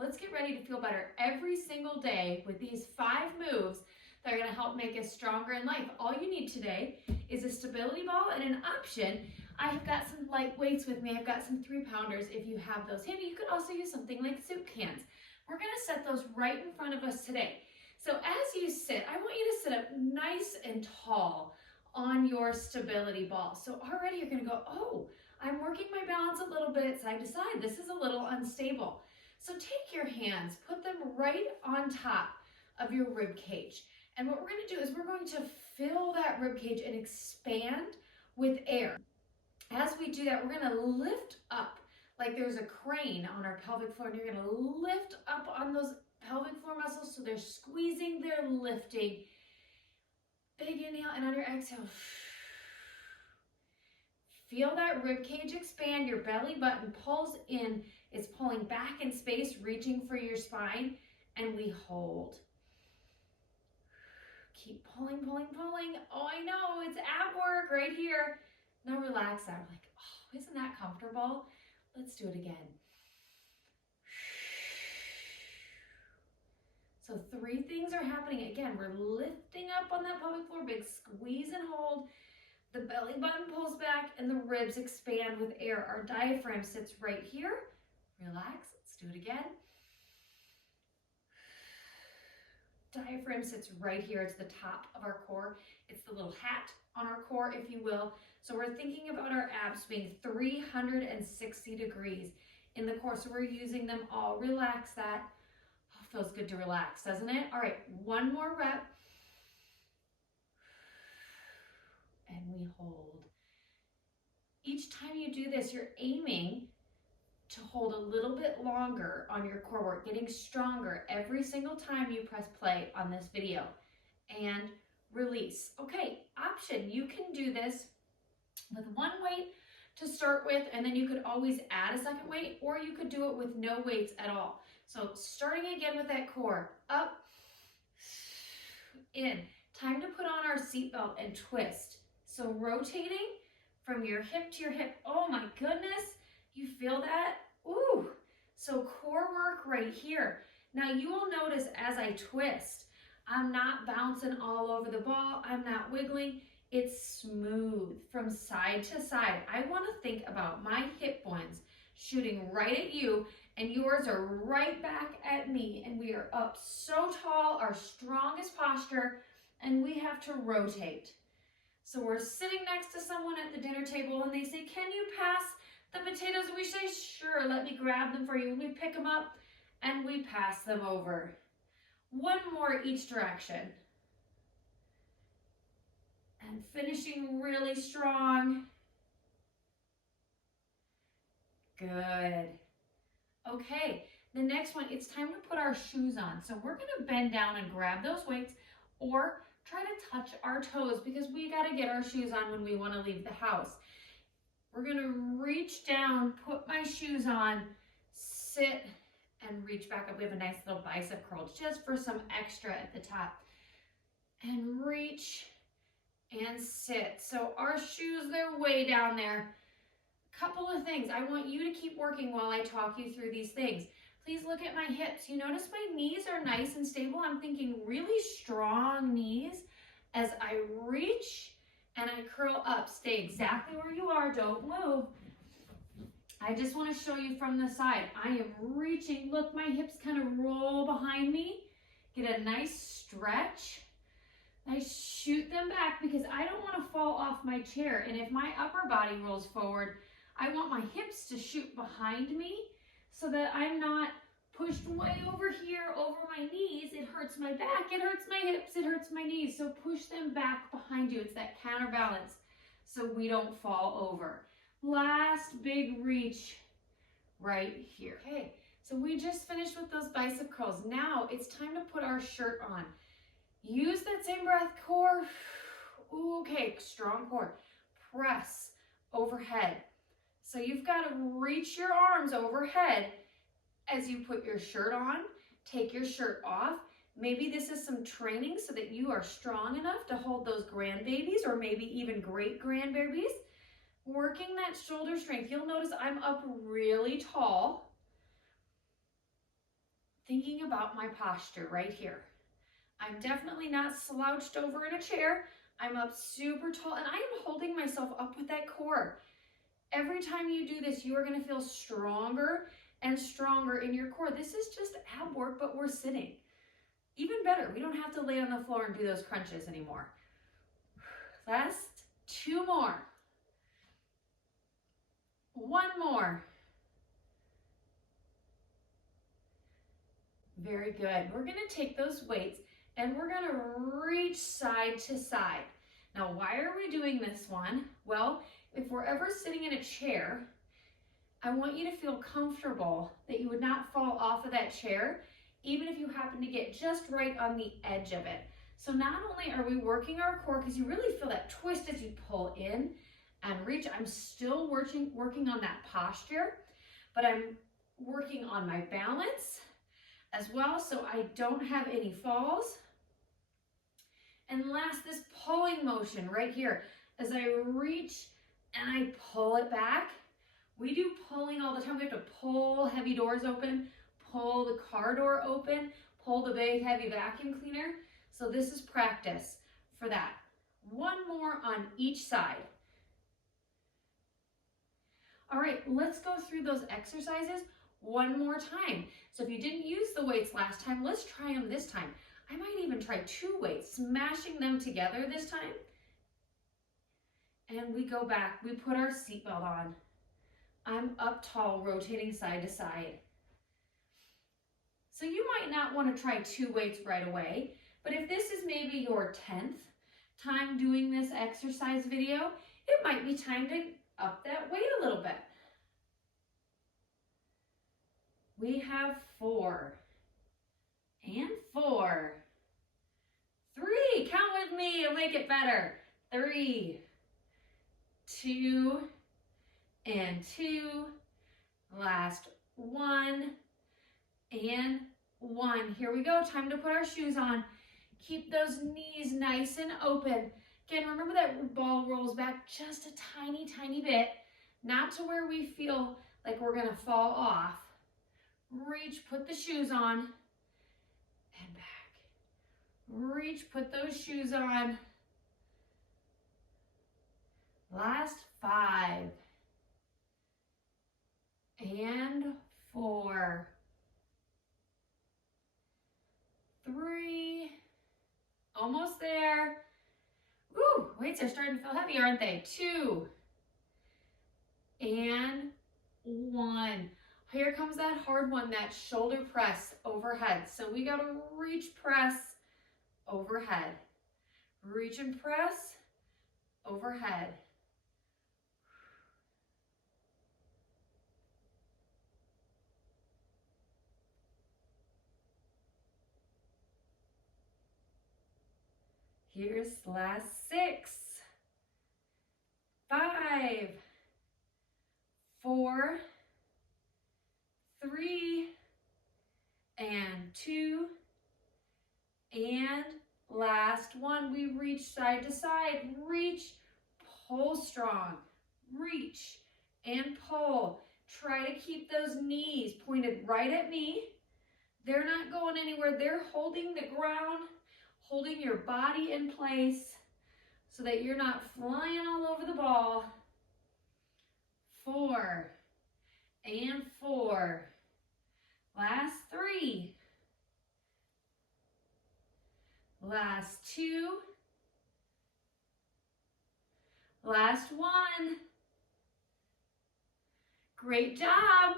Let's get ready to feel better every single day with these 5 moves that are going to help make us stronger in life. All you need today is a stability ball and an option. I have got some light weights with me. I've got some 3-pounders if you have those handy. You could also use something like soup cans. We're going to set those right in front of us today. So as you sit, I want you to sit up nice and tall on your stability ball. So already you're going to go, oh, I'm working my balance a little bit side to side. This is a little unstable. So take your hands, put them right on top of your rib cage. And what we're going to do is we're going to fill that rib cage and expand with air. As we do that, we're going to lift up like there's a crane on our pelvic floor, and you're going to lift up on those pelvic floor muscles so they're squeezing, they're lifting. Big inhale, and on your exhale, feel that rib cage expand. Your belly button pulls in. It's pulling back in space, reaching for your spine, and we hold. Keep pulling, pulling, pulling. Oh, I know, it's ab work right here. Now relax out. Like, oh, isn't that comfortable? Let's do it again. So 3 things are happening. Again, we're lifting up on that pelvic floor, big squeeze and hold. The belly button pulls back and the ribs expand with air. Our diaphragm sits right here. Relax, let's do it again. Diaphragm sits right here. It's the top of our core. It's the little hat on our core, if you will. So we're thinking about our abs being 360 degrees in the core. So we're using them all. Relax that. Oh, feels good to relax, doesn't it? All right, 1 more rep. And we hold. Each time you do this, you're aiming to hold a little bit longer on your core work, getting stronger every single time you press play on this video. And release. Okay, option, you can do this with 1 weight to start with, and then you could always add a 2nd weight, or you could do it with no weights at all. So starting again with that core, up, in. Time to put on our seatbelt and twist. So rotating from your hip to your hip. Oh my goodness, you feel that? Ooh, so core work right here. Now you will notice as I twist, I'm not bouncing all over the ball. I'm not wiggling. It's smooth from side to side. I want to think about my hip bones shooting right at you, and yours are right back at me. And we are up so tall, our strongest posture, and we have to rotate. So we're sitting next to someone at the dinner table and they say, can you pass the potatoes? And we say, sure, let me grab them for you. And we pick them up and we pass them over. 1 more each direction. And finishing really strong. Good. Okay, the next one, it's time to put our shoes on. So we're gonna bend down and grab those weights, or try to touch our toes because we gotta get our shoes on when we wanna leave the house. We're gonna reach down, put my shoes on, sit, and reach back up. We have a nice little bicep curl just for some extra at the top. And reach and sit. So our shoes, they're way down there. A couple of things. I want you to keep working while I talk you through these things. Please look at my hips. You notice my knees are nice and stable. I'm thinking really strong knees as I reach and I curl up. Stay exactly where you are. Don't move. I just want to show you from the side. I am reaching. Look, my hips kind of roll behind me. Get a nice stretch. I shoot them back because I don't want to fall off my chair. And if my upper body rolls forward, I want my hips to shoot behind me so that I'm not pushed way over here over my knees. It hurts my back, it hurts my hips, it hurts my knees. So push them back behind you. It's that counterbalance so we don't fall over. Last big reach right here. Okay, so we just finished with those bicep curls. Now it's time to put our shirt on. Use that same breath, core. Ooh, okay, strong core. Press overhead. So you've got to reach your arms overhead as you put your shirt on. Take your shirt off. Maybe this is some training so that you are strong enough to hold those grandbabies or maybe even great grandbabies. Working that shoulder strength. You'll notice I'm up really tall. thinking about my posture right here. I'm definitely not slouched over in a chair. I'm up super tall and I am holding myself up with that core. Every time you do this, you are going to feel stronger and stronger in your core. This is just ab work, but we're sitting. Even better, we don't have to lay on the floor and do those crunches anymore. Last 2 more. 1 more. Very good. We're going to take those weights and we're going to reach side to side. Now, why are we doing this one? Well, if we're ever sitting in a chair, I want you to feel comfortable that you would not fall off of that chair, even if you happen to get just right on the edge of it. So not only are we working our core, because you really feel that twist as you pull in and reach, I'm still working on that posture, but I'm working on my balance as well, so I don't have any falls. And last, this pulling motion right here. As I reach and I pull it back, we do pulling all the time. We have to pull heavy doors open, pull the car door open, pull the big heavy vacuum cleaner. So this is practice for that. 1 more on each side. All right, let's go through those exercises 1 more time. So if you didn't use the weights last time, let's try them this time. I might even try 2 weights, smashing them together this time. And we go back, we put our seatbelt on. I'm up tall, rotating side to side. So you might not want to try 2 weights right away, but if this is maybe your 10th time doing this exercise video, it might be time to up that weight a little bit. We have 4 and 4. 3, count with me, it'll make it better. 3, 2, and 2. Last 1 and 1. Here we go, time to put our shoes on. Keep those knees nice and open. Again, remember that ball rolls back just a tiny, tiny bit, not to where we feel like we're gonna fall off. Reach, put the shoes on, and back. Reach, put those shoes on. Last 5. And 4. 3. Almost there. Woo, weights are starting to feel heavy, aren't they? 2. And 1. Here comes that hard one, that shoulder press overhead. So we got to reach, press, overhead. Reach and press, overhead. Here's last 6. 5, 4, 3, and 2, and last 1. We reach side to side. Reach, pull strong. Reach and pull. Try to keep those knees pointed right at me. They're not going anywhere. They're holding the ground, holding your body in place so that you're not flying all over the ball. 4 and 4. Last 3. Last 2. Last 1. Great job.